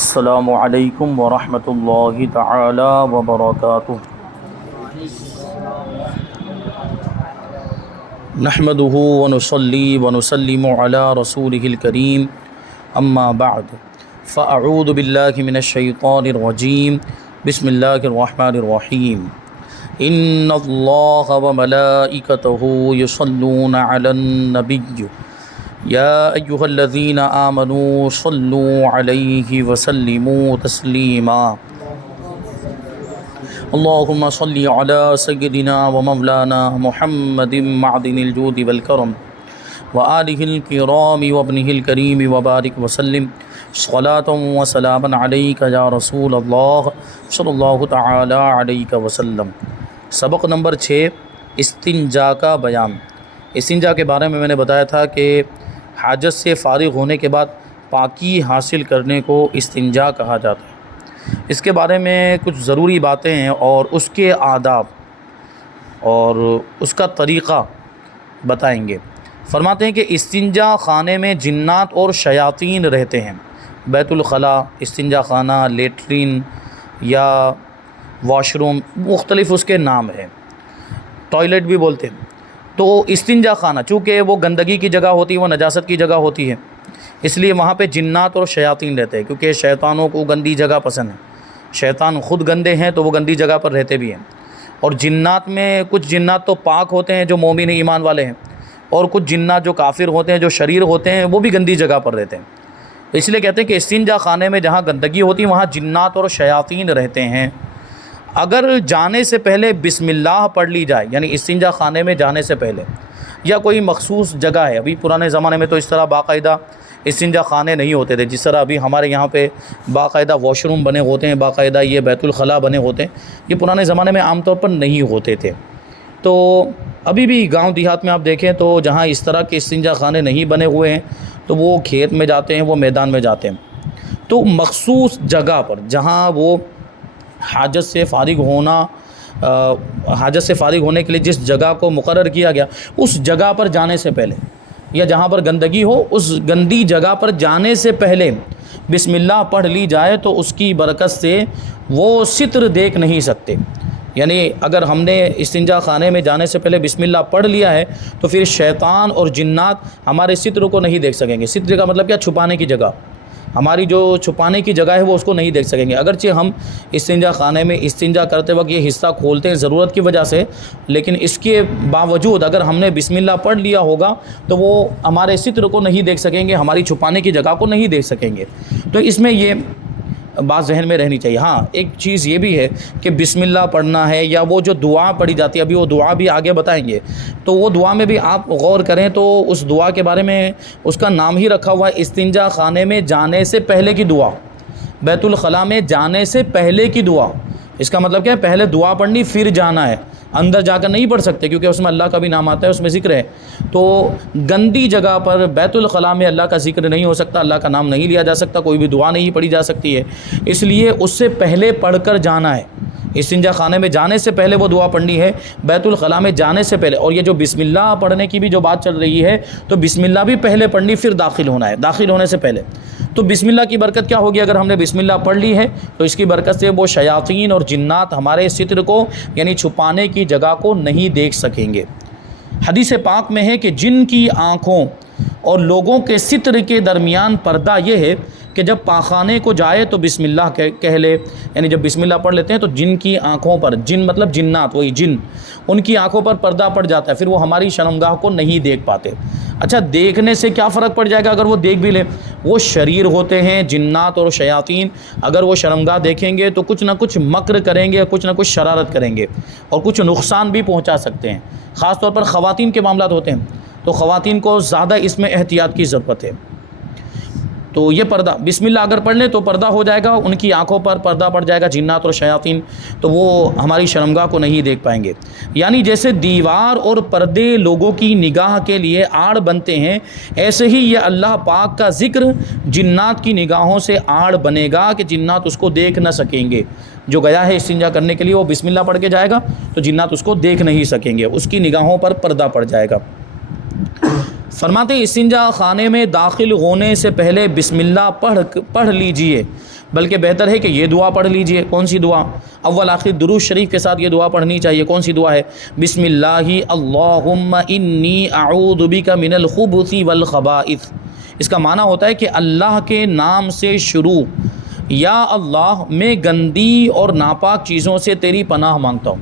السلام علیکم ورحمۃ اللہ تعالی وبرکاتہ۔ نحمده ونصلی ونسلم علی رسولہ الکریم، اما بعد فاعوذ باللہ من الشیطان الرجیم، بسم اللہ الرحمن الرحیم۔ ان اللہ وملائکتہ یصلون علی النبی یا ایہا الذین آمنوا صلوا علیہ وسلموا تسلیما۔ اللہم صلی علی سیدنا ومولانا محمد معدن الجود والکرم وآلہ الکرام وابنہ الکریم وبارک وسلم صلاۃ وسلاما علیک یا رسول اللہ صلی اللہ تعالی علیہ وسلم۔ سبق نمبر 6، استنجا کا بیان۔ استنجا کے بارے میں نے بتایا تھا کہ حاجت سے فارغ ہونے کے بعد پاکی حاصل کرنے کو استنجا کہا جاتا ہے۔ اس کے بارے میں کچھ ضروری باتیں ہیں اور اس کے آداب اور اس کا طریقہ بتائیں گے۔ فرماتے ہیں کہ استنجا خانے میں جنات اور شیاطین رہتے ہیں۔ بیت الخلاء، استنجا خانہ، لیٹرین یا واش روم، مختلف اس کے نام ہیں، ٹوائلٹ بھی بولتے ہیں۔ تو استنجا خانہ چونکہ وہ گندگی کی جگہ ہوتی ہے، وہ نجاست کی جگہ ہوتی ہے، اس لیے وہاں پہ جنات اور شیاطین رہتے ہیں، کیونکہ شیطانوں کو گندی جگہ پسند ہے۔ شیطان خود گندے ہیں تو وہ گندی جگہ پر رہتے بھی ہیں، اور جنات میں کچھ جنات تو پاک ہوتے ہیں جو مومن ایمان والے ہیں، اور کچھ جنات جو کافر ہوتے ہیں، جو شریر ہوتے ہیں، وہ بھی گندی جگہ پر رہتے ہیں۔ اس لیے کہتے ہیں کہ استنجا خانے میں جہاں گندگی ہوتی ہے وہاں جنات اور شیاطین رہتے ہیں۔ اگر جانے سے پہلے بسم اللہ پڑھ لی جائے، یعنی استنجا خانے میں جانے سے پہلے، یا کوئی مخصوص جگہ ہے، ابھی پرانے زمانے میں تو اس طرح باقاعدہ استنجا خانے نہیں ہوتے تھے، جس طرح ابھی ہمارے یہاں پہ باقاعدہ واش روم بنے ہوتے ہیں، باقاعدہ یہ بیت الخلاء بنے ہوتے ہیں، یہ پرانے زمانے میں عام طور پر نہیں ہوتے تھے۔ تو ابھی بھی گاؤں دیہات میں آپ دیکھیں تو جہاں اس طرح کے استنجا خانے نہیں بنے ہوئے ہیں تو وہ کھیت میں جاتے ہیں، وہ میدان میں جاتے ہیں۔ تو مخصوص جگہ پر جہاں وہ حاجت سے فارغ ہونے کے لیے جس جگہ کو مقرر کیا گیا، اس جگہ پر جانے سے پہلے، یا جہاں پر گندگی ہو اس گندی جگہ پر جانے سے پہلے بسم اللہ پڑھ لی جائے تو اس کی برکت سے وہ ستر دیکھ نہیں سکتے۔ یعنی اگر ہم نے استنجا خانے میں جانے سے پہلے بسم اللہ پڑھ لیا ہے تو پھر شیطان اور جنات ہمارے ستر کو نہیں دیکھ سکیں گے۔ ستر کا مطلب کیا؟ چھپانے کی جگہ، ہماری جو چھپانے کی جگہ ہے وہ اس کو نہیں دیکھ سکیں گے۔ اگرچہ ہم استنجا خانے میں استنجا کرتے وقت یہ حصہ کھولتے ہیں ضرورت کی وجہ سے، لیکن اس کے باوجود اگر ہم نے بسم اللہ پڑھ لیا ہوگا تو وہ ہمارے ستر کو نہیں دیکھ سکیں گے، ہماری چھپانے کی جگہ کو نہیں دیکھ سکیں گے۔ تو اس میں یہ بات ذہن میں رہنی چاہیے۔ ہاں، ایک چیز یہ بھی ہے کہ بسم اللہ پڑھنا ہے یا وہ جو دعا پڑھی جاتی ہے، ابھی وہ دعا بھی آگے بتائیں گے، تو وہ دعا میں بھی آپ غور کریں تو اس دعا کے بارے میں اس کا نام ہی رکھا ہوا ہے، استنجا خانے میں جانے سے پہلے کی دعا، بیت الخلاء میں جانے سے پہلے کی دعا۔ اس کا مطلب کیا ہے؟ پہلے دعا پڑھنی پھر جانا ہے، اندر جا کر نہیں پڑھ سکتے کیونکہ اس میں اللہ کا بھی نام آتا ہے، اس میں ذکر ہے۔ تو گندی جگہ پر بیت الخلاء میں اللہ کا ذکر نہیں ہو سکتا، اللہ کا نام نہیں لیا جا سکتا، کوئی بھی دعا نہیں پڑھی جا سکتی ہے، اس لیے اس سے پہلے پڑھ کر جانا ہے۔ استنجا خانے میں جانے سے پہلے وہ دعا پڑھنی ہے، بیت الخلاء میں جانے سے پہلے۔ اور یہ جو بسم اللہ پڑھنے کی بھی جو بات چل رہی ہے تو بسم اللہ بھی پہلے پڑھنی پھر داخل ہونا ہے، داخل ہونے سے پہلے۔ تو بسم اللہ کی برکت کیا ہوگی؟ اگر ہم نے بسم اللہ پڑھ لی ہے تو اس کی برکت سے وہ شیاطین اور جنات ہمارے ستر کو یعنی چھپانے کی جگہ کو نہیں دیکھ سکیں گے۔ حدیث پاک میں ہے کہ جن کی آنکھوں اور لوگوں کے ستر کے درمیان پردہ یہ ہے کہ جب پاخانے کو جائے تو بسم اللہ کہہ لے، یعنی جب بسم اللہ پڑھ لیتے ہیں تو جن کی آنکھوں پر، جن مطلب جنات، وہی جن، ان کی آنکھوں پر پردہ پڑ جاتا ہے، پھر وہ ہماری شرمگاہ کو نہیں دیکھ پاتے۔ اچھا، دیکھنے سے کیا فرق پڑ جائے گا اگر وہ دیکھ بھی لیں؟ وہ شریر ہوتے ہیں جنات اور شیاطین، اگر وہ شرمگاہ دیکھیں گے تو کچھ نہ کچھ مکر کریں گے، کچھ نہ کچھ شرارت کریں گے اور کچھ نقصان بھی پہنچا سکتے ہیں۔ خاص طور پر خواتین کے معاملات ہوتے ہیں تو خواتین کو زیادہ اس میں احتیاط کی ضرورت ہے۔ تو یہ پردہ بسم اللہ اگر پڑھ لیں تو پردہ ہو جائے گا، ان کی آنکھوں پر پردہ پڑ جائے گا جنات اور شیاطین، تو وہ ہماری شرمگاہ کو نہیں دیکھ پائیں گے۔ یعنی جیسے دیوار اور پردے لوگوں کی نگاہ کے لیے آڑ بنتے ہیں، ایسے ہی یہ اللہ پاک کا ذکر جنات کی نگاہوں سے آڑ بنے گا کہ جنات اس کو دیکھ نہ سکیں گے۔ جو گیا ہے استنجا کرنے کے لیے وہ بسم اللہ پڑھ کے جائے گا تو جنات اس کو دیکھ نہیں سکیں گے، اس کی نگاہوں پر پردہ پڑ جائے گا۔ فرماتے ہیں استنجا خانے میں داخل ہونے سے پہلے بسم اللہ پڑھ لیجئے، بلکہ بہتر ہے کہ یہ دعا پڑھ لیجئے۔ کون سی دعا؟ اول آخر درود شریف کے ساتھ یہ دعا پڑھنی چاہیے۔ کون سی دعا ہے؟ بسم اللہ اللہم انی اعوذ بک من الخبث والخبائث۔ اس کا معنی ہوتا ہے کہ اللہ کے نام سے شروع، یا اللہ میں گندی اور ناپاک چیزوں سے تیری پناہ مانگتا ہوں،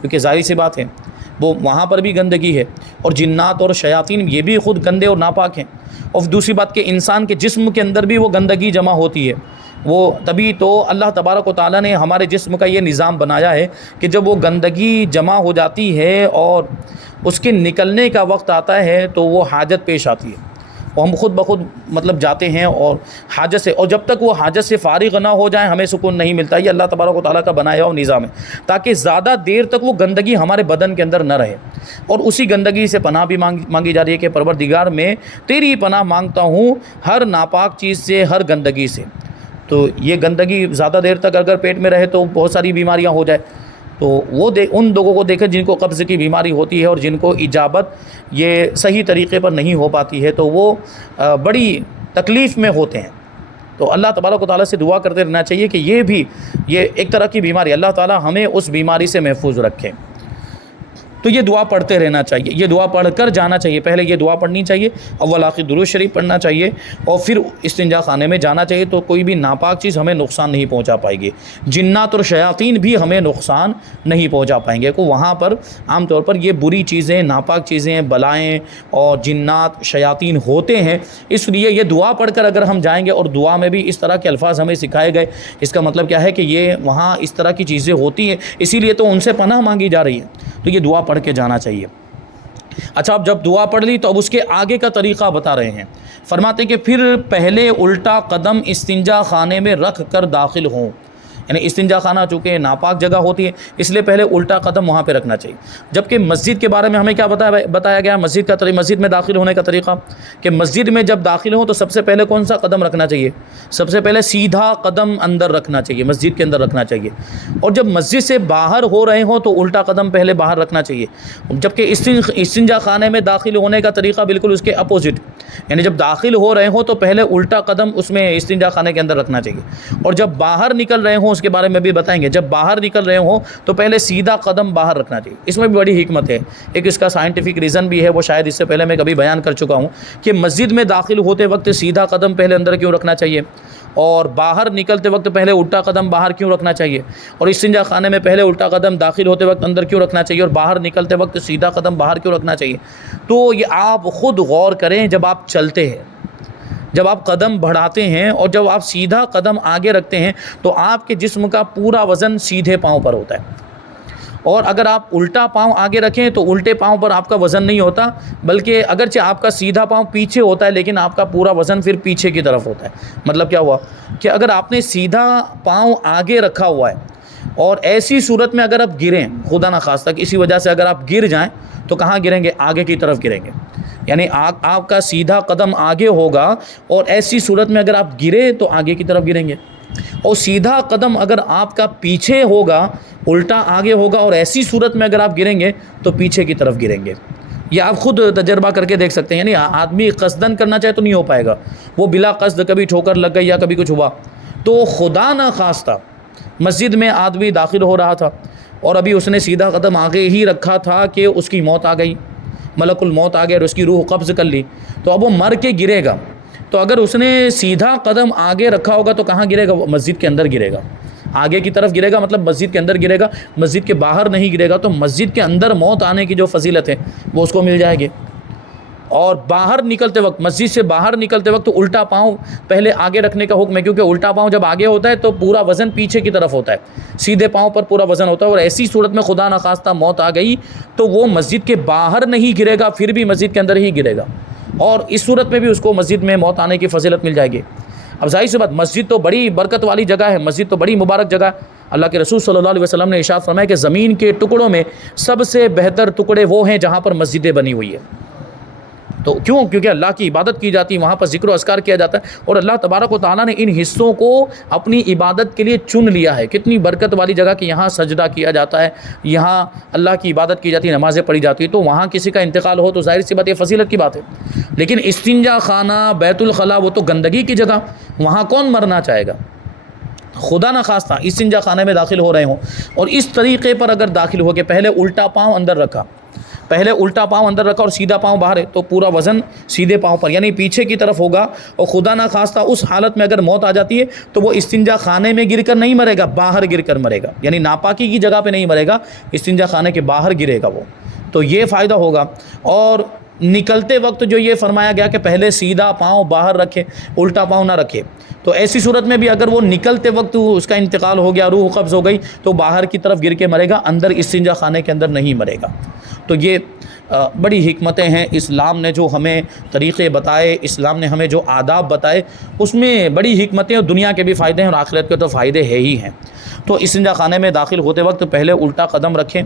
کیونکہ ظاہر سی بات ہے وہ وہاں پر بھی گندگی ہے، اور جنات اور شیاطین یہ بھی خود گندے اور ناپاک ہیں، اور دوسری بات کہ انسان کے جسم کے اندر بھی وہ گندگی جمع ہوتی ہے۔ وہ تبھی تو اللہ تبارک و تعالیٰ نے ہمارے جسم کا یہ نظام بنایا ہے کہ جب وہ گندگی جمع ہو جاتی ہے اور اس کے نکلنے کا وقت آتا ہے تو وہ حاجت پیش آتی ہے، اور ہم خود بخود مطلب جاتے ہیں اور حاجت سے، اور جب تک وہ حاجت سے فارغ نہ ہو جائیں ہمیں سکون نہیں ملتا۔ یہ اللہ تبارک و تعالیٰ کا بنایا ہوا نظام ہے تاکہ زیادہ دیر تک وہ گندگی ہمارے بدن کے اندر نہ رہے، اور اسی گندگی سے پناہ بھی مانگی جا رہی ہے کہ پروردگار میں تیری پناہ مانگتا ہوں ہر ناپاک چیز سے، ہر گندگی سے۔ تو یہ گندگی زیادہ دیر تک اگر پیٹ میں رہے تو بہت ساری بیماریاں ہو جائے، تو وہ ان لوگوں کو دیکھیں جن کو قبض کی بیماری ہوتی ہے اور جن کو اجابت یہ صحیح طریقے پر نہیں ہو پاتی ہے، تو وہ بڑی تکلیف میں ہوتے ہیں۔ تو اللہ تبارک و تعالیٰ سے دعا کرتے رہنا چاہیے کہ یہ ایک طرح کی بیماری، اللہ تعالیٰ ہمیں اس بیماری سے محفوظ رکھے۔ تو یہ دعا پڑھتے رہنا چاہیے، یہ دعا پڑھ کر جانا چاہیے، پہلے یہ دعا پڑھنی چاہیے، اول آخر درود شریف پڑھنا چاہیے، اور پھر استنجا خانے میں جانا چاہیے، تو کوئی بھی ناپاک چیز ہمیں نقصان نہیں پہنچا پائے گی، جنات اور شیاطین بھی ہمیں نقصان نہیں پہنچا پائیں گے۔ کو وہاں پر عام طور پر یہ بری چیزیں، ناپاک چیزیں، بلائیں اور جنات شیاطین ہوتے ہیں، اس لیے یہ دعا پڑھ کر اگر ہم جائیں گے، اور دعا میں بھی اس طرح کے الفاظ ہمیں سکھائے گئے، اس کا مطلب کیا ہے کہ یہ وہاں اس طرح کی چیزیں ہوتی ہیں، اسی لیے تو ان سے پناہ مانگی جا رہی ہے، تو یہ دعا پڑھ کے جانا چاہیے۔ اچھا، اب جب دعا پڑھ لی تو اب اس کے آگے کا طریقہ بتا رہے ہیں، فرماتے ہیں کہ پھر پہلے الٹا قدم استنجا خانے میں رکھ کر داخل ہوں، یعنی استنجا خانہ چونکہ ناپاک جگہ ہوتی ہے اس لیے پہلے الٹا قدم وہاں پہ رکھنا چاہیے۔ جبکہ مسجد کے بارے میں ہمیں کیا بتایا گیا؟ مسجد میں داخل ہونے کا طریقہ، کہ مسجد میں جب داخل ہوں تو سب سے پہلے کون سا قدم رکھنا چاہیے؟ سب سے پہلے سیدھا قدم اندر رکھنا چاہیے، مسجد کے اندر رکھنا چاہیے، اور جب مسجد سے باہر ہو رہے ہوں تو الٹا قدم پہلے باہر رکھنا چاہیے۔ جبکہ استنجا خانے میں داخل ہونے کا طریقہ بالکل اس کے اپوزٹ، یعنی جب داخل ہو رہے ہوں تو پہلے الٹا قدم اس میں استنجا خانے کے اندر رکھنا چاہیے، اور جب باہر نکل رہے ہوں اس کے بارے میں بھی بتائیں گے، جب باہر نکل رہے ہوں تو پہلے سیدھا قدم باہر رکھنا چاہیے۔ اس میں بھی بڑی حکمت ہے، ایک اس کا سائنٹیفک ریزن بھی ہے، وہ شاید اس سے پہلے میں کبھی بیان کر چکا ہوں کہ مسجد میں داخل ہوتے وقت سیدھا قدم پہلے اندر کیوں رکھنا چاہیے، اور باہر نکلتے وقت پہلے الٹا قدم باہر کیوں رکھنا چاہیے، اور استنجا خانے میں پہلے الٹا قدم داخل ہوتے وقت اندر کیوں رکھنا چاہیے، اور باہر نکلتے وقت سیدھا قدم باہر کیوں رکھنا چاہیے۔ تو یہ آپ خود غور کریں، جب آپ چلتے ہیں، جب آپ قدم بڑھاتے ہیں اور جب آپ سیدھا قدم آگے رکھتے ہیں تو آپ کے جسم کا پورا وزن سیدھے پاؤں پر ہوتا ہے، اور اگر آپ الٹا پاؤں آگے رکھیں تو الٹے پاؤں پر آپ کا وزن نہیں ہوتا، بلکہ اگرچہ آپ کا سیدھا پاؤں پیچھے ہوتا ہے لیکن آپ کا پورا وزن پھر پیچھے کی طرف ہوتا ہے۔ مطلب کیا ہوا کہ اگر آپ نے سیدھا پاؤں آگے رکھا ہوا ہے اور ایسی صورت میں اگر آپ گریں، خدا نخواستہ کسی وجہ سے اگر آپ گر جائیں تو کہاں گریں گے؟ آگے کی طرف گریں گے، یعنی آپ کا سیدھا قدم آگے ہوگا، اور ایسی صورت میں اگر آپ گرے تو آگے کی طرف گریں گے، اور سیدھا قدم اگر آپ کا پیچھے ہوگا، الٹا آگے ہوگا، اور ایسی صورت میں اگر آپ گریں گے تو پیچھے کی طرف گریں گے۔ یہ آپ خود تجربہ کر کے دیکھ سکتے ہیں، یعنی آدمی قصدن کرنا چاہے تو نہیں ہو پائے گا، وہ بلا قصد کبھی ٹھوکر لگ گئی یا کبھی کچھ ہوا تو خدا نہ خواستہ مسجد میں آدمی داخل ہو رہا تھا اور ابھی اس نے سیدھا قدم آگے ہی رکھا تھا کہ اس کی موت آ گئی، ملک الموت آ گیا اور اس کی روح قبض کر لی، تو اب وہ مر کے گرے گا۔ تو اگر اس نے سیدھا قدم آگے رکھا ہوگا تو کہاں گرے گا؟ وہ مسجد کے اندر گرے گا، آگے کی طرف گرے گا، مطلب مسجد کے اندر گرے گا، مسجد کے باہر نہیں گرے گا۔ تو مسجد کے اندر موت آنے کی جو فضیلت ہے وہ اس کو مل جائے گی۔ اور باہر نکلتے وقت، مسجد سے باہر نکلتے وقت تو الٹا پاؤں پہلے آگے رکھنے کا حکم ہے، کیونکہ الٹا پاؤں جب آگے ہوتا ہے تو پورا وزن پیچھے کی طرف ہوتا ہے، سیدھے پاؤں پر پورا وزن ہوتا ہے، اور ایسی صورت میں خدا نخواستہ موت آ گئی تو وہ مسجد کے باہر نہیں گرے گا، پھر بھی مسجد کے اندر ہی گرے گا، اور اس صورت میں بھی اس کو مسجد میں موت آنے کی فضیلت مل جائے گی۔ اب ظاہر سی بات، مسجد تو بڑی برکت والی جگہ ہے، مسجد تو بڑی مبارک جگہ ہے۔ اللہ کے رسول صلی اللہ علیہ وسلم نے ارشاد فرمایا کہ زمین کے ٹکڑوں میں سب سے بہتر ٹکڑے وہ ہیں جہاں پر مسجدیں بنی ہوئی ہے۔ تو کیوں؟ کیونکہ اللہ کی عبادت کی جاتی ہے، وہاں پر ذکر و اذکار کیا جاتا ہے، اور اللہ تبارک و تعالیٰ نے ان حصوں کو اپنی عبادت کے لیے چن لیا ہے۔ کتنی برکت والی جگہ کہ یہاں سجدہ کیا جاتا ہے، یہاں اللہ کی عبادت کی جاتی ہے، نمازیں پڑھی جاتی ہیں، تو وہاں کسی کا انتقال ہو تو ظاہر سی بات یہ فضیلت کی بات ہے۔ لیکن استنجا خانہ، بیت الخلا، وہ تو گندگی کی جگہ، وہاں کون مرنا چاہے گا؟ خدا نہ خواستہ استنجا خانے میں داخل ہو رہے ہوں اور اس طریقے پر اگر داخل ہو کے پہلے الٹا پاؤں اندر رکھا، اور سیدھا پاؤں باہر ہے، تو پورا وزن سیدھے پاؤں پر یعنی پیچھے کی طرف ہوگا، اور خدا نہ خواستہ اس حالت میں اگر موت آ جاتی ہے تو وہ استنجا خانے میں گر کر نہیں مرے گا، باہر گر کر مرے گا، یعنی ناپاکی کی جگہ پہ نہیں مرے گا، استنجا خانے کے باہر گرے گا وہ، تو یہ فائدہ ہوگا۔ اور نکلتے وقت جو یہ فرمایا گیا کہ پہلے سیدھا پاؤں باہر رکھے، الٹا پاؤں نہ رکھے، تو ایسی صورت میں بھی اگر وہ نکلتے وقت اس کا انتقال ہو گیا، روح قبض ہو گئی، تو باہر کی طرف گر کے مرے گا، اندر استنجا خانے کے اندر نہیں مرے گا۔ تو یہ بڑی حکمتیں ہیں اسلام نے جو ہمیں طریقے بتائے، اسلام نے ہمیں جو آداب بتائے، اس میں بڑی حکمتیں، اور دنیا کے بھی فائدے ہیں اور آخرت کے تو فائدے ہی ہیں۔ تو استنجا خانے میں داخل ہوتے وقت پہلے الٹا قدم رکھیں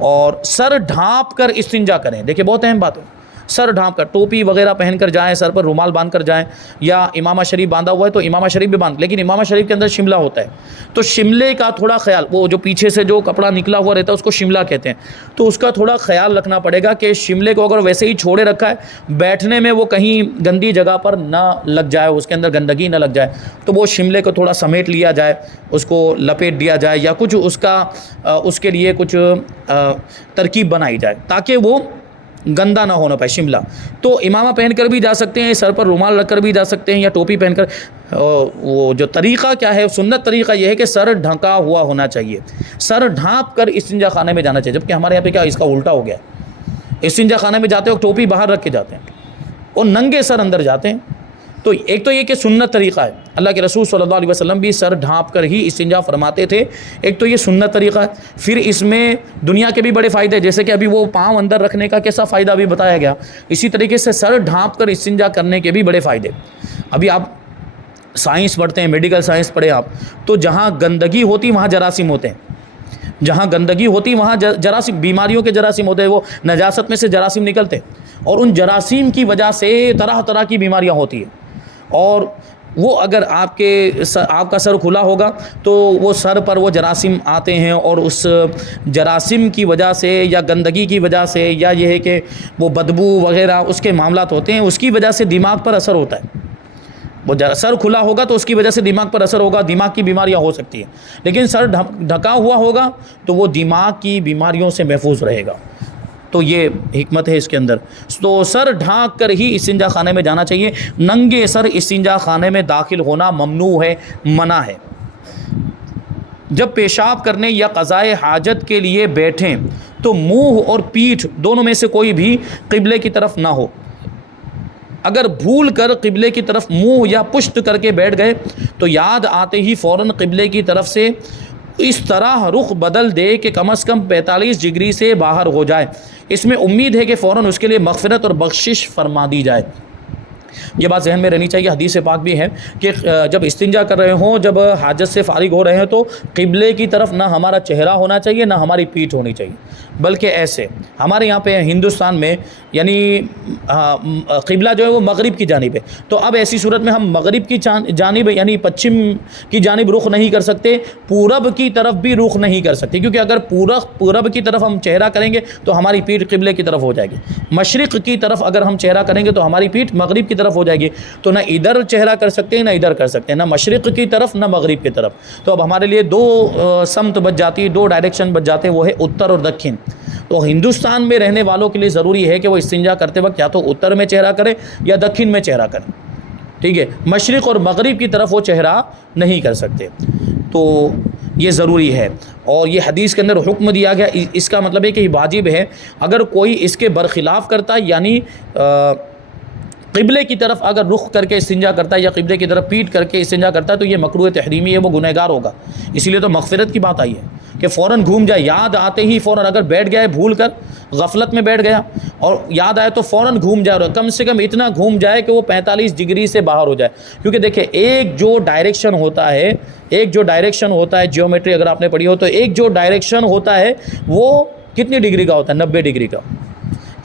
اور سر ڈھانپ کر استنجا کریں۔ دیکھیں بہت اہم بات ہے، سر ڈھانپ کر، ٹوپی وغیرہ پہن کر جائیں، سر پر رومال باندھ کر جائیں، یا امامہ شریف باندھا ہوا ہے تو امامہ شریف بھی باندھ، لیکن امامہ شریف کے اندر شملہ ہوتا ہے، تو شملے کا تھوڑا خیال، وہ جو پیچھے سے جو کپڑا نکلا ہوا رہتا ہے اس کو شملہ کہتے ہیں، تو اس کا تھوڑا خیال رکھنا پڑے گا کہ شملے کو اگر ویسے ہی چھوڑے رکھا ہے، بیٹھنے میں وہ کہیں گندی جگہ پر نہ لگ جائے، اس کے اندر گندگی نہ لگ جائے، تو وہ شملے کو تھوڑا سمیٹ لیا جائے، اس کو لپیٹ دیا جائے، یا کچھ اس کے لیے کچھ ترکیب بنائی جائے تاکہ وہ گندا نہ ہونا پائے شملہ۔ تو امامہ پہن کر بھی جا سکتے ہیں، سر پر رومال رکھ کر بھی جا سکتے ہیں، یا ٹوپی پہن کر۔ وہ جو طریقہ کیا ہے، سنت طریقہ یہ ہے کہ سر ڈھکا ہوا ہونا چاہیے، سر ڈھانپ کر استنجا خانے میں جانا چاہیے، جبکہ ہمارے یہاں پہ کیا اس کا الٹا ہو گیا ہے، استنجا خانے میں جاتے ہو ٹوپی باہر رکھ کے جاتے ہیں اور ننگے سر اندر جاتے ہیں۔ تو ایک تو یہ کہ سنت طریقہ ہے، اللہ کے رسول صلی اللہ علیہ وسلم بھی سر ڈھانپ کر ہی استنجا فرماتے تھے، ایک تو یہ سنت طریقہ ہے۔ پھر اس میں دنیا کے بھی بڑے فائدے، جیسے کہ ابھی وہ پاؤں اندر رکھنے کا کیسا فائدہ بھی بتایا گیا، اسی طریقے سے سر ڈھانپ کر استنجا کرنے کے بھی بڑے فائدے۔ ابھی آپ سائنس پڑھتے ہیں، میڈیکل سائنس پڑھیں آپ، تو جہاں گندگی ہوتی وہاں جراثیم ہوتے ہیں، جہاں گندگی ہوتی وہاں جراثیم، بیماریوں کے جراثیم ہوتے ہیں، وہ نجاست میں سے جراثیم نکلتے ہیں، اور ان جراثیم کی وجہ سے طرح طرح کی بیماریاں ہوتی ہیں، اور وہ اگر آپ کا سر کھلا ہوگا تو وہ سر پر وہ جراثیم آتے ہیں، اور اس جراثیم کی وجہ سے یا گندگی کی وجہ سے، یا یہ ہے کہ وہ بدبو وغیرہ اس کے معاملات ہوتے ہیں، اس کی وجہ سے دماغ پر اثر ہوتا ہے۔ وہ سر کھلا ہوگا تو اس کی وجہ سے دماغ پر اثر ہوگا، دماغ کی بیماریاں ہو سکتی ہیں، لیکن سر ڈھکا ہوا ہوگا تو وہ دماغ کی بیماریوں سے محفوظ رہے گا۔ تو یہ حکمت ہے اس کے اندر۔ تو سر ڈھانک کر ہی استنجا خانے میں جانا چاہیے، ننگے سر استنجا خانے میں داخل ہونا ممنوع ہے، منع ہے۔ جب پیشاب کرنے یا قضائے حاجت کے لیے بیٹھیں تو منہ اور پیٹھ دونوں میں سے کوئی بھی قبلے کی طرف نہ ہو۔ اگر بھول کر قبلے کی طرف منہ یا پشت کر کے بیٹھ گئے تو یاد آتے ہی فوراً قبلے کی طرف سے اس طرح رخ بدل دے کہ کم از کم 45 ڈگری سے باہر ہو جائے، اس میں امید ہے کہ فوراً اس کے لیے مغفرت اور بخشش فرما دی جائے۔ یہ بات ذہن میں رہنی چاہیے، حدیث پاک بھی ہے کہ جب استنجا کر رہے ہوں، جب حاجت سے فارغ ہو رہے ہیں، تو قبلے کی طرف نہ ہمارا چہرہ ہونا چاہیے نہ ہماری پیٹھ ہونی چاہیے، بلکہ ایسے ہمارے یہاں پہ ہندوستان میں یعنی قبلہ جو ہے وہ مغرب کی جانب ہے، تو اب ایسی صورت میں ہم مغرب کی جانب یعنی پچھم کی جانب رخ نہیں کر سکتے، پورب کی طرف بھی رخ نہیں کر سکتے، کیونکہ اگر پورب کی طرف ہم چہرہ کریں گے تو ہماری پیٹھ قبلے کی طرف ہو جائے گی، مشرق کی طرف اگر ہم چہرہ کریں گے تو ہماری پیٹھ مغرب کی طرف ہو جائے گی، تو نہ ادھر چہرہ کر سکتے ہیں نہ ادھر کر سکتے ہیں، نہ مشرق کی طرف نہ مغرب کی طرف۔ تو اب ہمارے لیے دو سمت بچ جاتی ہے، دو ڈائریکشن بچ جاتے ہیں، وہ ہے اتر اور دکن۔ تو ہندوستان میں رہنے والوں کے لیے ضروری ہے کہ وہ استنجا کرتے وقت یا تو اتر میں چہرہ کرے یا دکن میں چہرہ کرے، ٹھیک ہے، مشرق اور مغرب کی طرف وہ چہرہ نہیں کر سکتے، تو یہ ضروری ہے۔ اور یہ حدیث کے اندر حکم دیا گیا، اس کا مطلب ہے کہ یہ واجب ہے، اگر کوئی اس کے برخلاف کرتا ہے یعنی قبلے کی طرف اگر رخ کر کے استنجا کرتا ہے یا قبلے کی طرف پیٹ کر کے استنجا کرتا ہے تو یہ مکروہ تحریمی ہے، وہ گنہگار ہوگا۔ اسی لیے تو مغفرت کی بات آئی ہے کہ فوراً گھوم جائے، یاد آتے ہی فوراً، اگر بیٹھ گیا ہے بھول کر غفلت میں بیٹھ گیا اور یاد آئے تو فوراً گھوم جائے، اور کم سے کم اتنا گھوم جائے کہ وہ 45 ڈگری سے باہر ہو جائے، کیونکہ دیکھیں ایک جو ڈائریکشن ہوتا ہے جیومیٹری اگر آپ نے پڑھی ہو تو ایک جو ڈائریکشن ہوتا ہے وہ کتنی ڈگری کا ہوتا ہے؟ 90 ڈگری کا۔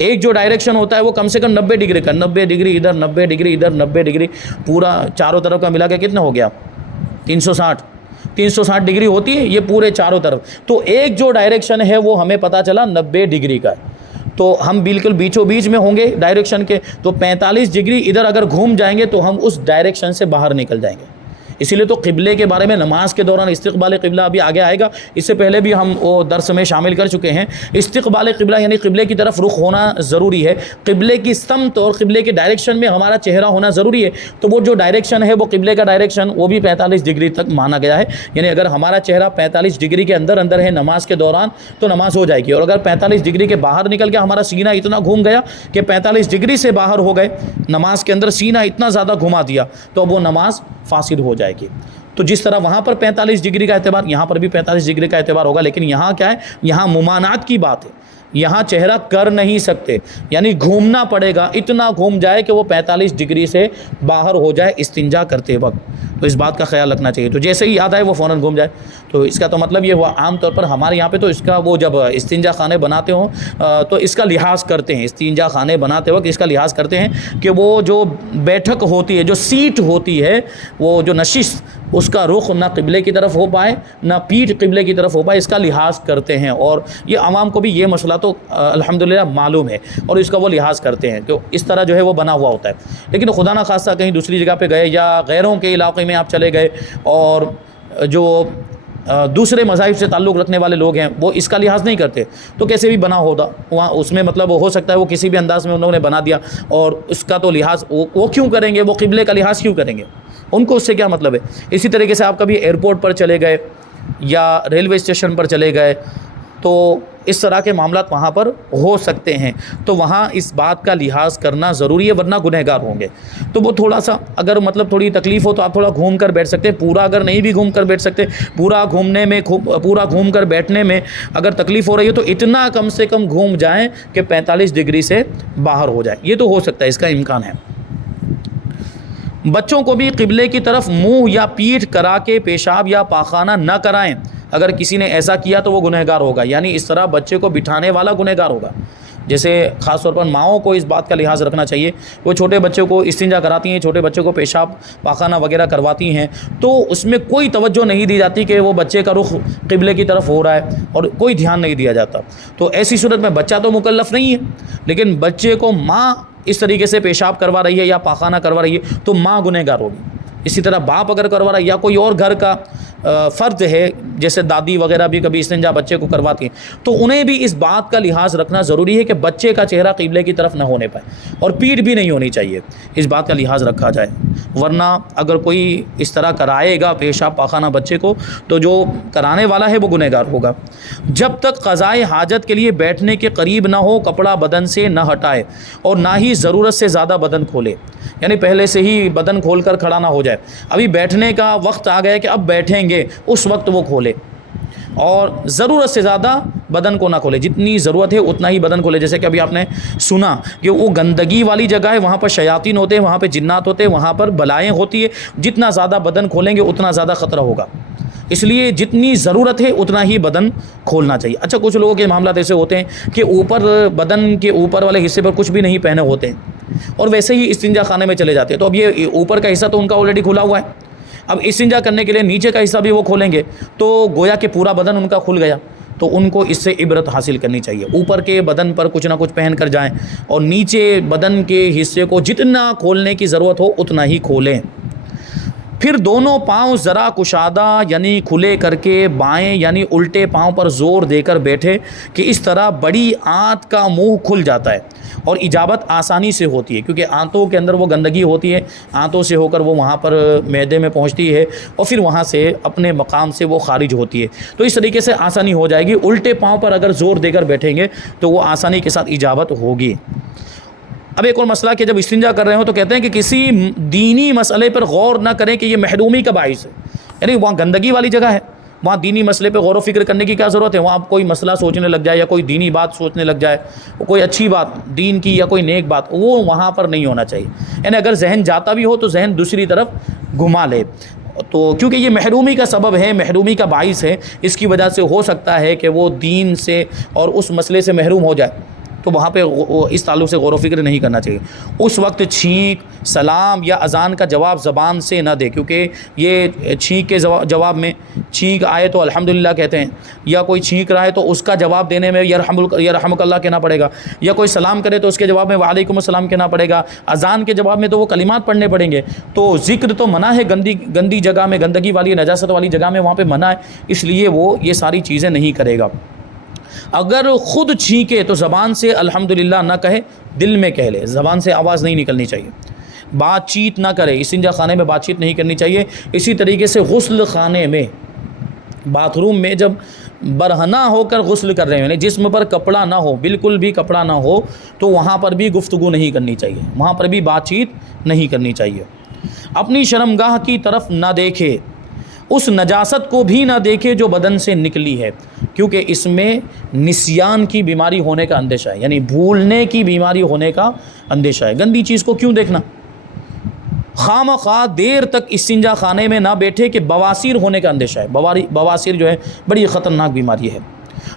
ایک جو ڈائریکشن ہوتا ہے وہ کم سے کم 90 ڈگری کا، 90 ڈگری ادھر، 90 ڈگری ادھر، 90 ڈگری پورا چاروں طرف کا ملا کے کتنا ہو گیا 360 ڈگری ہوتی ہے یہ پورے چاروں طرف. تو ایک جو ڈائریکشن ہے وہ ہمیں پتہ چلا 90 ڈگری کا، تو ہم بالکل بیچوں بیچ میں ہوں گے ڈائریکشن کے، تو 45 ڈگری ادھر اگر گھوم جائیں گے تو ہم اس ڈائریکشن سے باہر نکل جائیں گے. اسی لیے تو قبلے کے بارے میں نماز کے دوران استقبال قبلہ ابھی آگے آئے گا، اس سے پہلے بھی ہم وہ درس میں شامل کر چکے ہیں. استقبال قبلہ یعنی قبلے کی طرف رخ ہونا ضروری ہے، قبلے کی سمت اور قبلے کے ڈائریکشن میں ہمارا چہرہ ہونا ضروری ہے. تو وہ جو ڈائریکشن ہے وہ قبلے کا ڈائریکشن وہ بھی 45 ڈگری تک مانا گیا ہے. یعنی اگر ہمارا چہرہ 45 ڈگری کے اندر ہے نماز کے دوران تو نماز ہو جائے گی، اور اگر 45 ڈگری کے باہر نکل کے ہمارا سینہ اتنا گھوم گیا کہ 45 ڈگری سے باہر ہو گئے، نماز کے اندر سینہ اتنا زیادہ گھما دیا تو اب وہ نماز فاسد ہو جائے گی. تو جس طرح وہاں پر 45 ڈگری کا اعتبار، یہاں پر بھی 45 ڈگری کا اعتبار ہوگا، لیکن یہاں کیا ہے، یہاں ممانعت کی بات ہے، یہاں چہرہ کر نہیں سکتے، یعنی گھومنا پڑے گا، اتنا گھوم جائے کہ وہ 45 ڈگری سے باہر ہو جائے استنجا کرتے وقت. تو اس بات کا خیال رکھنا چاہیے. تو جیسے ہی یاد آئے وہ فوراً گھوم جائے. تو اس کا تو مطلب یہ ہوا عام طور پر ہمارے یہاں پہ تو اس کا وہ جب استنجا خانے بناتے ہوں تو اس کا لحاظ کرتے ہیں، استنجا خانے بناتے وقت اس کا لحاظ کرتے ہیں کہ وہ جو بیٹھک ہوتی ہے، جو سیٹ ہوتی ہے، وہ جو نشست، اس کا رخ نہ قبلے کی طرف ہو پائے نہ پیٹھ قبلے کی طرف ہو پائے، اس کا لحاظ کرتے ہیں. اور یہ عوام کو بھی یہ مسئلہ تو الحمدللہ معلوم ہے اور اس کا وہ لحاظ کرتے ہیں کہ اس طرح جو ہے وہ بنا ہوا ہوتا ہے. لیکن خدا نہ خواستہ کہیں دوسری جگہ پہ گئے یا غیروں کے علاقے میں آپ چلے گئے اور جو دوسرے مذاہب سے تعلق رکھنے والے لوگ ہیں وہ اس کا لحاظ نہیں کرتے، تو کیسے بھی بنا ہوگا وہاں، اس میں مطلب ہو سکتا ہے وہ کسی بھی انداز میں ان لوگوں نے بنا دیا، اور اس کا تو لحاظ وہ کیوں کریں گے، وہ قبلے کا لحاظ کیوں کریں گے، ان کو اس سے کیا مطلب ہے. اسی طریقے سے آپ کبھی ایئرپورٹ پر چلے گئے یا ریلوے اسٹیشن پر چلے گئے تو اس طرح کے معاملات وہاں پر ہو سکتے ہیں، تو وہاں اس بات کا لحاظ کرنا ضروری ہے، ورنہ گنہگار ہوں گے. تو وہ تھوڑا سا اگر مطلب تھوڑی تکلیف ہو تو آپ تھوڑا گھوم کر بیٹھ سکتے ہیں، پورا اگر نہیں بھی گھوم کر بیٹھ سکتے، پورا گھوم کر بیٹھنے میں اگر تکلیف ہو رہی ہے تو اتنا کم سے کم گھوم جائیں کہ 45 ڈگری سے باہر ہو جائے. یہ تو ہو سکتا ہے، اس کا امکان ہے. بچوں کو بھی قبلے کی طرف منہ یا پیٹھ کرا کے پیشاب یا پاخانہ نہ کرائیں. اگر کسی نے ایسا کیا تو وہ گنہگار ہوگا، یعنی اس طرح بچے کو بٹھانے والا گنہگار ہوگا. جیسے خاص طور پر ماؤں کو اس بات کا لحاظ رکھنا چاہیے، وہ چھوٹے بچوں کو استنجا کراتی ہیں، چھوٹے بچوں کو پیشاب پاخانہ وغیرہ کرواتی ہیں، تو اس میں کوئی توجہ نہیں دی جاتی کہ وہ بچے کا رخ قبلے کی طرف ہو رہا ہے اور کوئی دھیان نہیں دیا جاتا. تو ایسی صورت میں بچہ تو مکلف نہیں ہے، لیکن بچے کو ماں اس طریقے سے پیشاب کروا رہی ہے یا پاخانہ کروا رہی ہے تو ماں گنہگار ہوگی. اسی طرح باپ اگر کروا رہا ہے یا کوئی اور گھر کا فرد ہے، جیسے دادی وغیرہ بھی کبھی استنجا بچے کو کرواتی ہیں، تو انہیں بھی اس بات کا لحاظ رکھنا ضروری ہے کہ بچے کا چہرہ قبلے کی طرف نہ ہونے پائے اور پیٹھ بھی نہیں ہونی چاہیے، اس بات کا لحاظ رکھا جائے. ورنہ اگر کوئی اس طرح کرائے گا پیشاب پاخانہ بچے کو تو جو کرانے والا ہے وہ گنہگار ہوگا. جب تک قضائے حاجت کے لیے بیٹھنے کے قریب نہ ہو کپڑا بدن سے نہ ہٹائے اور نہ ہی ضرورت سے زیادہ بدن کھولے، یعنی پہلے سے ہی بدن کھول کر کھڑا نہ ہو جائے. ابھی بیٹھنے کا وقت آ گیا کہ اب بیٹھیں گے، اس وقت وہ کھولے، اور ضرورت سے زیادہ بدن کو نہ کھولے. جتنی ضرورت ہے اتنا ہی بدن کھولے. جیسے کہ ابھی آپ نے سنا کہ وہ گندگی والی جگہ ہے، وہاں پر شیاطین ہوتے ہیں، وہاں پہ جنات ہوتے ہیں، وہاں پر بلائیں ہوتی ہے. جتنا زیادہ بدن کھولیں گے اتنا زیادہ خطرہ ہوگا، اس لیے جتنی ضرورت ہے اتنا ہی بدن کھولنا چاہیے. اچھا، کچھ لوگوں کے معاملات ایسے ہوتے ہیں کہ اوپر بدن کے اوپر والے حصے پر کچھ بھی نہیں پہنے ہوتے ہیں اور ویسے ہی استنجا خانے میں چلے جاتے ہیں. تو اب یہ اوپر کا حصہ تو ان کا آلریڈی کھلا ہوا ہے، اب استنجا کرنے کے لیے نیچے کا حصہ بھی وہ کھولیں گے تو گویا کہ پورا بدن ان کا کھل گیا. تو ان کو اس سے عبرت حاصل کرنی چاہیے. اوپر کے بدن پر کچھ نہ کچھ پہن کر جائیں اور نیچے بدن کے حصے کو جتنا کھولنے کی ضرورت ہو اتنا ہی کھولیں. پھر دونوں پاؤں ذرا کشادہ یعنی کھلے کر کے بائیں یعنی الٹے پاؤں پر زور دے کر بیٹھے کہ اس طرح بڑی آنت کا منہ کھل جاتا ہے اور اجابت آسانی سے ہوتی ہے، کیونکہ آنتوں کے اندر وہ گندگی ہوتی ہے، آنتوں سے ہو کر وہ وہاں پر معدے میں پہنچتی ہے اور پھر وہاں سے اپنے مقام سے وہ خارج ہوتی ہے. تو اس طریقے سے آسانی ہو جائے گی. الٹے پاؤں پر اگر زور دے کر بیٹھیں گے تو وہ آسانی کے ساتھ اجابت ہوگی. اب ایک اور مسئلہ کہ جب استنجا کر رہے ہوں تو کہتے ہیں کہ کسی دینی مسئلے پر غور نہ کریں کہ یہ محرومی کا باعث ہے، یعنی وہاں گندگی والی جگہ ہے، وہاں دینی مسئلے پہ غور و فکر کرنے کی کیا ضرورت ہے. وہاں آپ کوئی مسئلہ سوچنے لگ جائے یا کوئی دینی بات سوچنے لگ جائے، کوئی اچھی بات دین کی یا کوئی نیک بات، وہ وہاں پر نہیں ہونا چاہیے. یعنی اگر ذہن جاتا بھی ہو تو ذہن دوسری طرف گھما لے، تو کیونکہ یہ محرومی کا سبب ہے، محرومی کا باعث ہے، اس کی وجہ سے ہو سکتا ہے کہ وہ دین سے اور اس مسئلے سے محروم ہو جائے. تو وہاں پہ اس تعلق سے غور و فکر نہیں کرنا چاہیے۔ اس وقت چھینک، سلام یا اذان کا جواب زبان سے نہ دے، کیونکہ یہ چھینک کے جواب میں چھینک آئے تو الحمدللہ کہتے ہیں، یا کوئی چھینک رہا ہے تو اس کا جواب دینے میں یرحمک اللہ کہنا پڑے گا، یا کوئی سلام کرے تو اس کے جواب میں وعلیکم السلام کہنا پڑے گا، اذان کے جواب میں تو وہ کلمات پڑھنے پڑیں گے۔ تو ذکر تو منع ہے، گندی جگہ میں، گندگی والی نجاست والی جگہ میں وہاں پہ منع ہے، اس لیے وہ یہ ساری چیزیں نہیں کرے گا۔ اگر خود چھینکے تو زبان سے الحمدللہ نہ کہے، دل میں کہہ لے، زبان سے آواز نہیں نکلنی چاہیے۔ بات چیت نہ کرے، استنجا خانے میں بات چیت نہیں کرنی چاہیے۔ اسی طریقے سے غسل خانے میں، باتھ روم میں جب برہنہ ہو کر غسل کر رہے ہیں، یعنی جسم پر کپڑا نہ ہو، بالکل بھی کپڑا نہ ہو، تو وہاں پر بھی گفتگو نہیں کرنی چاہیے، وہاں پر بھی بات چیت نہیں کرنی چاہیے۔ اپنی شرمگاہ کی طرف نہ دیکھے، اس نجاست کو بھی نہ دیکھے جو بدن سے نکلی ہے، کیونکہ اس میں نسیان کی بیماری ہونے کا اندیشہ ہے، یعنی بھولنے کی بیماری ہونے کا اندیشہ ہے۔ گندی چیز کو کیوں دیکھنا؟ خواہ دیر تک استنجا خانے میں نہ بیٹھے کہ بواسیر ہونے کا اندیشہ ہے۔ بواسیر جو ہے بڑی خطرناک بیماری ہے،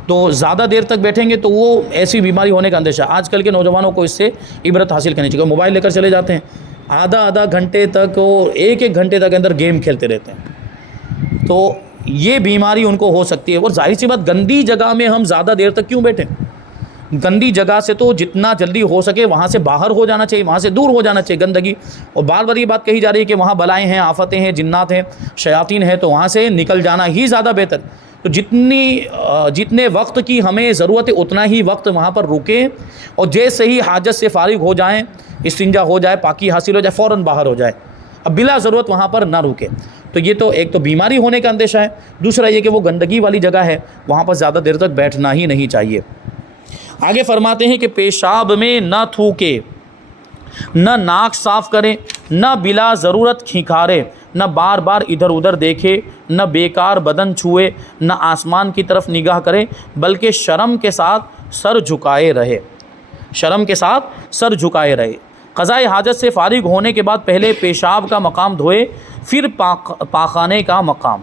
تو زیادہ دیر تک بیٹھیں گے تو وہ ایسی بیماری ہونے کا اندیشہ ہے۔ آج کل کے نوجوانوں کو اس سے عبرت حاصل کرنی چاہیے۔ موبائل لے کر چلے جاتے ہیں، آدھا گھنٹے تک، وہ ایک گھنٹے تک اندر گیم کھیلتے رہتے ہیں، تو یہ بیماری ان کو ہو سکتی ہے۔ اور ظاہر سی بات، گندی جگہ میں ہم زیادہ دیر تک کیوں بیٹھیں؟ گندی جگہ سے تو جتنا جلدی ہو سکے وہاں سے باہر ہو جانا چاہیے، وہاں سے دور ہو جانا چاہیے گندگی۔ اور بار بار یہ بات کہی جا رہی ہے کہ وہاں بلائیں ہیں، آفتیں ہیں، جنات ہیں، شیاطین ہیں، تو وہاں سے نکل جانا ہی زیادہ بہتر۔ تو جتنے وقت کی ہمیں ضرورت ہے اتنا ہی وقت وہاں پر رکیں، اور جیسے ہی حاجت سے فارغ ہو جائیں، استنجا ہو جائے، پاکی حاصل ہو جائے، فوراً باہر ہو جائے، اب بلا ضرورت وہاں پر نہ رکے۔ تو یہ تو ایک تو بیماری ہونے کا اندیشہ ہے، دوسرا یہ کہ وہ گندگی والی جگہ ہے، وہاں پر زیادہ دیر تک بیٹھنا ہی نہیں چاہیے۔ آگے فرماتے ہیں کہ پیشاب میں نہ تھوکے، نہ ناک صاف کرے، نہ بلا ضرورت کھنکھارے، نہ بار بار ادھر ادھر دیکھے، نہ بیکار بدن چھوئے، نہ آسمان کی طرف نگاہ کرے، بلکہ شرم کے ساتھ سر جھکائے رہے، شرم کے ساتھ سر جھکائے رہے۔ قضاء حاجت سے فارغ ہونے کے بعد پہلے پیشاب کا مقام دھوئے، پھر پاخانے کا مقام۔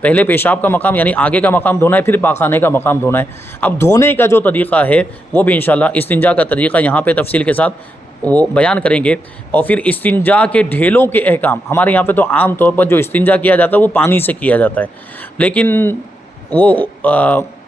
پہلے پیشاب کا مقام یعنی آگے کا مقام دھونا ہے، پھر پاخانے کا مقام دھونا ہے۔ اب دھونے کا جو طریقہ ہے وہ بھی انشاءاللہ استنجا کا طریقہ یہاں پہ تفصیل کے ساتھ وہ بیان کریں گے۔ اور پھر استنجا کے ڈھیلوں کے احکام، ہمارے یہاں پہ تو عام طور پر جو استنجا کیا جاتا ہے وہ پانی سے کیا جاتا ہے، لیکن وہ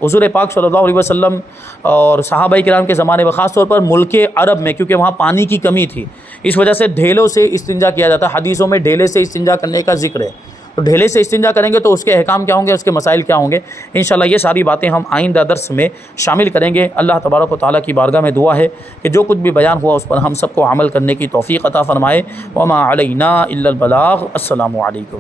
حضور پاک صلی اللہ علیہ وسلم اور صحابہ کرام کے زمانے میں، خاص طور پر ملک عرب میں، کیونکہ وہاں پانی کی کمی تھی، اس وجہ سے ڈھیلوں سے استنجا کیا جاتا ہے۔ حدیثوں میں ڈھیلے سے استنجا کرنے کا ذکر ہے، تو ڈھیلے سے استنجا کریں گے تو اس کے احکام کیا ہوں گے، اس کے مسائل کیا ہوں گے، انشاءاللہ یہ ساری باتیں ہم آئندہ درس میں شامل کریں گے۔ اللہ تبارک و تعالیٰ کی بارگاہ میں دعا ہے کہ جو کچھ بھی بیان ہوا اس پر ہم سب کو عمل کرنے کی توفیق عطا فرمائے۔ وما علینا الا البلاغ۔ السلام علیکم۔